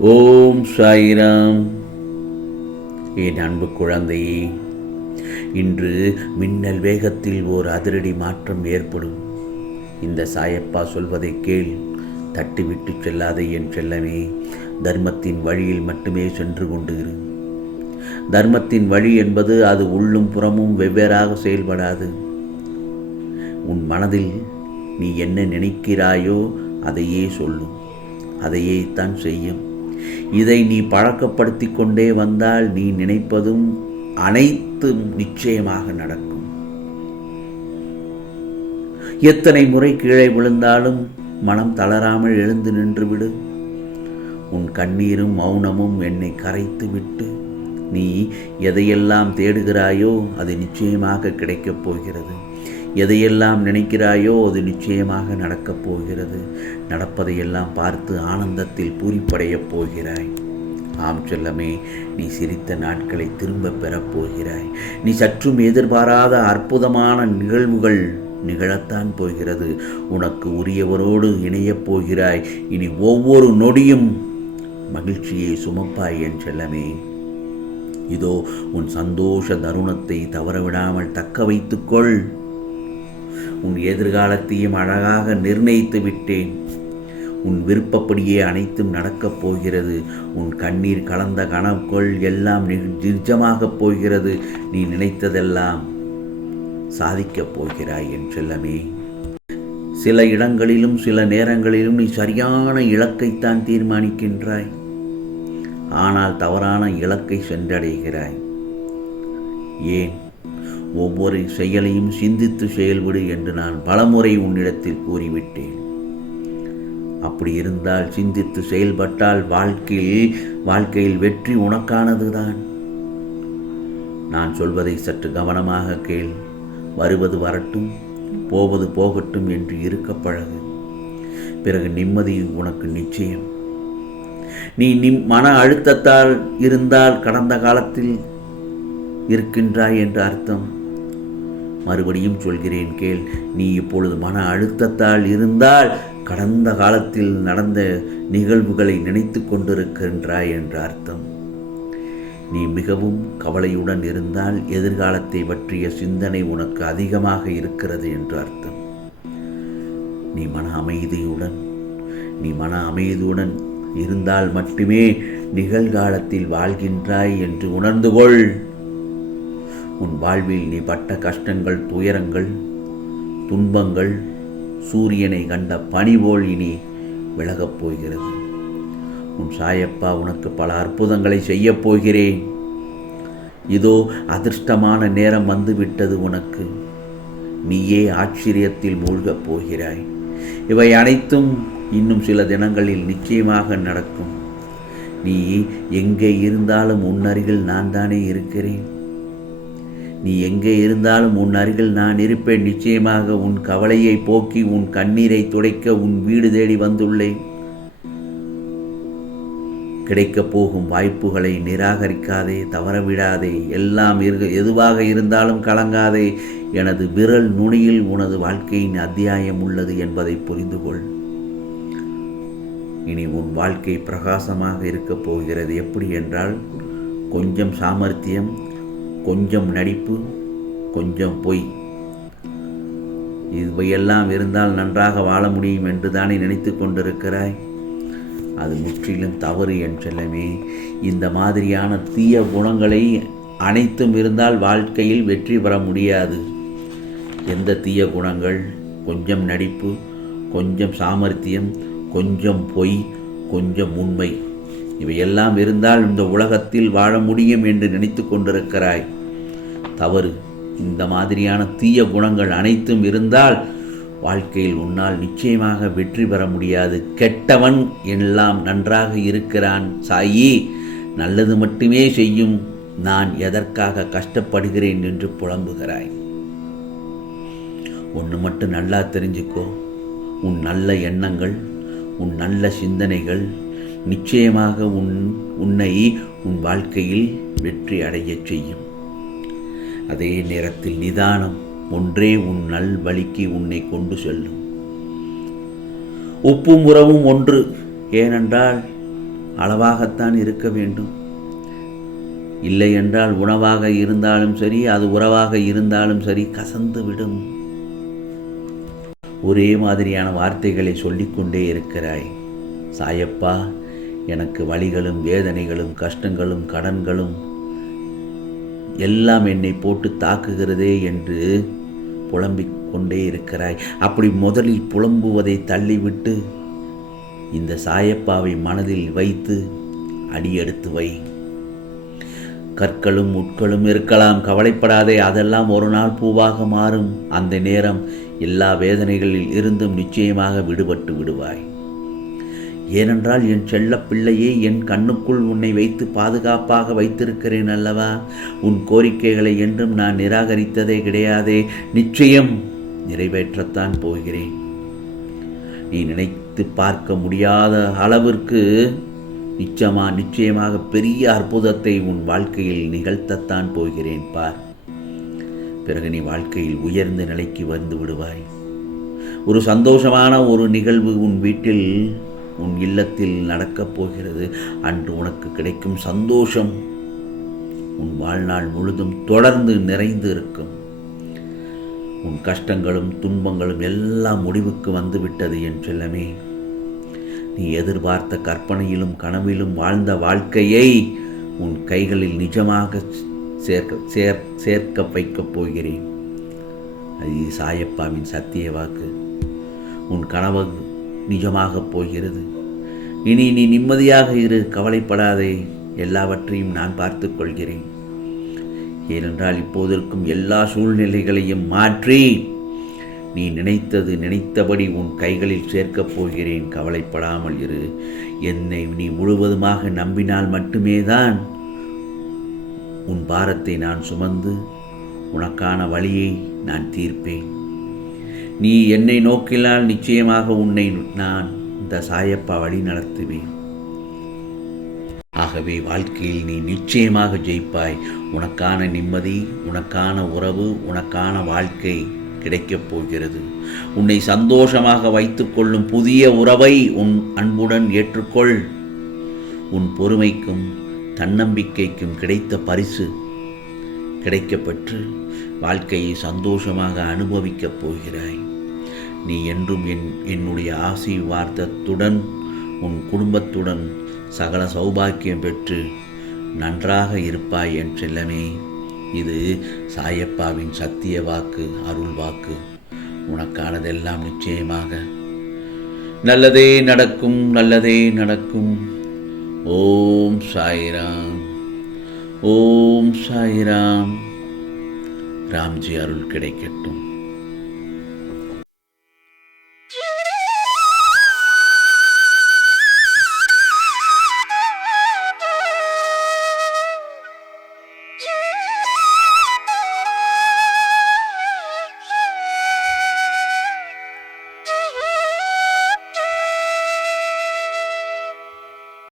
ஓம் சாயிராம். என் அன்பு குழந்தையே இன்று மின்னல் வேகத்தில் ஓர் அதிரடி மாற்றம் ஏற்படும். இந்த சாயப்பா சொல்வதை கேள் தட்டிவிட்டு செல்லாதே என் செல்லமே தர்மத்தின் வழியில் மட்டுமே சென்று கொண்டு இரு. தர்மத்தின் வழி என்பது அது உள்ளும் புறமும் வெவ்வேறாக செயல்படாது. உன் மனதில் நீ என்ன நினைக்கிறாயோ அதையே சொல்லும் அதையே தான் செய்யும். இதை நீ பழக்கப்படுத்தி கொண்டே வந்தால் நீ நினைப்பதும் அனைத்தும் நிச்சயமாக நடக்கும். எத்தனை முறை கீழே விழுந்தாலும் மனம் தளராமல் எழுந்து நின்றுவிடு. உன் கண்ணீரும் மௌனமும் என்னை கரைத்து விட்டு நீ எதையெல்லாம் தேடுகிறாயோ அது நிச்சயமாக கிடைக்கப் போகிறது. எதையெல்லாம் நினைக்கிறாயோ அது நிச்சயமாக நடக்கப் போகிறது. நடப்பதையெல்லாம் பார்த்து ஆனந்தத்தில் பூரிப்படையப் போகிறாய். ஆம் செல்லமே நீ சிரித்த நாட்களை திரும்ப பெறப் போகிறாய். நீ சற்றும் எதிர்பாராத அற்புதமான நிகழ்வுகள் நிகழத்தான் போகிறது. உனக்கு உரியவரோடு இணையப் போகிறாய். இனி ஒவ்வொரு நொடியும் மகிழ்ச்சியை சுமப்பாய் என் செல்லமே. இதோ உன் சந்தோஷ தருணத்தை தவறவிடாமல் தக்க வைத்துக்கொள். உன் எதிர்காலத்தையும் அழகாக நிர்ணயித்து விட்டேன். உன் விருப்பப்படியே அனைத்தும் நடக்கப் போகிறது. உன் கண்ணீர் கலந்த கனவுகள் எல்லாம் நிர்ஜமாகப் போகிறது. நீ நினைத்ததெல்லாம் சாதிக்கப் போகிறாய் என் செல்லமே. சில இடங்களிலும் சில நேரங்களிலும் நீ சரியான இலக்கைத்தான் தீர்மானிக்கின்றாய். ஆனால் தவறான இலக்கை சென்றடைகிறாய். ஏன்? ஒவ்வொரு செயலையும் சிந்தித்து செயல்படு என்று நான் பலமுறை உன்னிடத்தில் கூறிவிட்டேன். அப்படி இருந்தால் சிந்தித்து செயல்பட்டால் வாழ்க்கையில் வாழ்க்கையில் வெற்றி உனக்கானதுதான். நான் சொல்வதை சற்று கவனமாக கேள். வருவது வரட்டும் போவது போகட்டும் என்று இருக்க பழகு. பிறகு நிம்மதி உனக்கு நிச்சயம். நீ நிம் மன அழுத்தத்தால் இருந்தால் கடந்த காலத்தில் இருக்கின்றாய் என்று அர்த்தம். மறுபடியும் சொல்கிறேன் கேள். நீ இப்பொழுது மன அழுத்தத்தால் இருந்தால் கடந்த காலத்தில் நடந்த நிகழ்வுகளை நினைத்து கொண்டிருக்கின்றாய் என்று அர்த்தம். நீ மிகவும் கவலையுடன் இருந்தால் எதிர்காலத்தை பற்றிய சிந்தனை உனக்கு அதிகமாக இருக்கிறது என்று அர்த்தம். நீ மன அமைதியுடன் நீ மன அமைதியுடன் இருந்தால் மட்டுமே நிகழ்காலத்தில் வாழ்கின்றாய் என்று உணர்ந்து கொள். உன் வாழ்வில் நீ பட்ட கஷ்டங்கள் துயரங்கள் துன்பங்கள் சூரியனை கண்ட பனிபோல் இனி விலகப் போகிறது. உன் சாயப்பா உனக்கு பல அற்புதங்களை செய்யப் போகிறேன். இதோ அதிர்ஷ்டமான நேரம் வந்துவிட்டது உனக்கு. நீயே ஆச்சரியத்தில் மூழ்கப் போகிறாய். இவை அனைத்தும் இன்னும் சில தினங்களில் நிச்சயமாக நடக்கும். நீ எங்கே இருந்தாலும் உன் அருகில் நான் தானே இருக்கிறேன். நீ எங்கே இருந்தாலும் உன் அருகில் நான் இருப்பேன். நிச்சயமாக உன் கவலையை போக்கி உன் கண்ணீரை துடைக்க உன் வீடு தேடி வந்துள்ளேன். கிடைக்கப் போகும் வாய்ப்புகளை நிராகரிக்காதே தவறவிடாதே. எல்லாம் இரு எதுவாக இருந்தாலும் கலங்காதே. எனது விரல் நுனியில் உனது வாழ்க்கையின் அத்தியாயம் உள்ளது என்பதை புரிந்து கொள் இனி உன் வாழ்க்கை பிரகாசமாக இருக்கப் போகிறது. எப்படி என்றால் கொஞ்சம் சாமர்த்தியம் கொஞ்சம் நடிப்பு கொஞ்சம் பொய். இவையெல்லாம் இருந்தால் நன்றாக வாழ முடியும் என்று தானே நினைத்து கொண்டிருக்கிறாய்? அது முற்றிலும் தவறு என் செல்லமே. இந்த மாதிரியான தீய குணங்களை அனைத்தும் இருந்தால் வாழ்க்கையில் வெற்றி பெற முடியாது. எந்த தீய குணங்கள்? கொஞ்சம் நடிப்பு கொஞ்சம் சாமர்த்தியம் கொஞ்சம் பொய் கொஞ்சம் உண்மை. இவையெல்லாம் இருந்தால் இந்த உலகத்தில் வாழ முடியும் என்று நினைத்து கொண்டிருக்கிறாய். தவறு. இந்த மாதிரியான தீய குணங்கள் அனைத்தும் இருந்தால் வாழ்க்கையில் உன்னால் நிச்சயமாக வெற்றி பெற முடியாது. கெட்டவன் எல்லாம் நன்றாக இருக்கிறான். சாயி நல்லது மட்டுமே செய்யும். நான் எதற்காக கஷ்டப்படுகிறேன் என்று புலம்புகிறாய். ஒன்று மட்டும் நல்லா தெரிஞ்சுக்கோ. உன் நல்ல எண்ணங்கள் உன் நல்ல சிந்தனைகள் நிச்சயமாக உன் உன்னை உன் வாழ்க்கையில் வெற்றி அடையச் செய்யும். அதே நேரத்தில் நிதானம் ஒன்றே உன் நல் வழிக்கு உன்னை கொண்டு செல்லும். உப்பும் உறவும் ஒன்று ஏனென்றால் அளவாகத்தான் இருக்க வேண்டும். இல்லை என்றால் உணவாக இருந்தாலும் சரி அது உறவாக இருந்தாலும் சரி கசந்து விடும். ஒரே மாதிரியான வார்த்தைகளை சொல்லிக்கொண்டே இருக்கிறாய். சாயப்பா எனக்கு வலிகளும் வேதனைகளும் கஷ்டங்களும் கடன்களும் எல்லாம் என்னை போட்டு தாக்குகிறதே என்று புலம்பிக் கொண்டே இருக்கிறாய். அப்படி முதலில் புலம்புவதை தள்ளிவிட்டு இந்த சாயப்பாவை மனதில் வைத்து அடியெடுத்து வை. கற்களும் முட்களும் இருக்கலாம் கவலைப்படாதே அதெல்லாம் ஒரு நாள் பூவாக மாறும். அந்த நேரம் எல்லா வேதனைகளில் இருந்தும் நிச்சயமாக விடுபட்டு விடுவாய். ஏனென்றால் என் செல்ல பிள்ளையே என் கண்ணுக்குள் உன்னை வைத்து பாதுகாப்பாக வைத்திருக்கிறேன் அல்லவா? உன் கோரிக்கைகளை என்றும் நான் நிராகரித்ததே கிடையாதே. நிச்சயம் நிறைவேற்றத்தான் போகிறேன். நீ நினைத்து பார்க்க முடியாத அளவிற்கு நிச்சயமா நிச்சயமாக பெரிய அற்புதத்தை உன் வாழ்க்கையில் நிகழ்த்தத்தான் போகிறேன். பார். பிறகு நீ வாழ்க்கையில் உயர்ந்த நிலைக்கு வந்து விடுவாய். ஒரு சந்தோஷமான ஒரு நிகழ்வு உன் வீட்டில் உன் இல்லத்தில் நடக்கப் போகிறது. அன்று உனக்கு கிடைக்கும் சந்தோஷம் உன் வாழ்நாள் முழுதும் தொடர்ந்து நிறைந்து இருக்கும். உன் கஷ்டங்களும் துன்பங்களும் எல்லாம் முடிவுக்கு வந்துவிட்டது என் செல்லமே. நீ எதிர்பார்த்த கற்பனையிலும் கனவிலும் வாழ்ந்த வாழ்க்கையை உன் கைகளில் நிஜமாக சேர்க்க சேர் சேர்க்க வைக்கப் போகிறேன். அது சாயப்பாவின் சத்திய வாக்கு. உன் கனவு நிஜமாகப் போகிறது. இனி நீ நிம்மதியாக இரு கவலைப்படாதே. எல்லாவற்றையும் நான் பார்த்து கொள்கிறேன். ஏனென்றால் இப்போதிருக்கும் எல்லா சூழ்நிலைகளையும் மாற்றி நீ நினைத்தது நினைத்தபடி உன் கைகளில் சேர்க்கப் போகிறேன். கவலைப்படாமல் இரு. என்னை நீ முழுவதுமாக நம்பினால் மட்டுமே தான் உன் பாரத்தை நான் சுமந்து உனக்கான வழியை நான் தீர்ப்பேன். நீ என்னை நோக்கினால் நிச்சயமாக உன்னை நான் இந்த சாயப்பா வழி நடத்துவேன். ஆகவே வாழ்க்கையில் நீ நிச்சயமாக ஜெயிப்பாய். உனக்கான நிம்மதி உனக்கான உறவு உனக்கான வாழ்க்கை கிடைக்கப் போகிறது. உன்னை சந்தோஷமாக வைத்துக்கொள்ளும் புதிய உறவை உன் அன்புடன் ஏற்றுக்கொள். உன் பொறுமைக்கும் தன்னம்பிக்கைக்கும் கிடைத்த பரிசு கிடைக்கப்பெற்று வாழ்க்கையை சந்தோஷமாக அனுபவிக்கப் போகிறாய். நீ என்றும் என் என்னுடைய ஆசீர்வாதத்துடன் உன் குடும்பத்துடன் சகல சௌபாக்கியம் பெற்று நன்றாக இருப்பாய் என் செல்லமே. இது சாயப்பாவின் சத்திய வாக்கு அருள் வாக்கு. உனக்கானதெல்லாம் நிச்சயமாக. நல்லதே நடக்கும் நல்லதே நடக்கும். ஓம் சாய்ராம். ஓம் சாய்ராம். ராம்ஜி அருள் கிடைக்கட்டும்.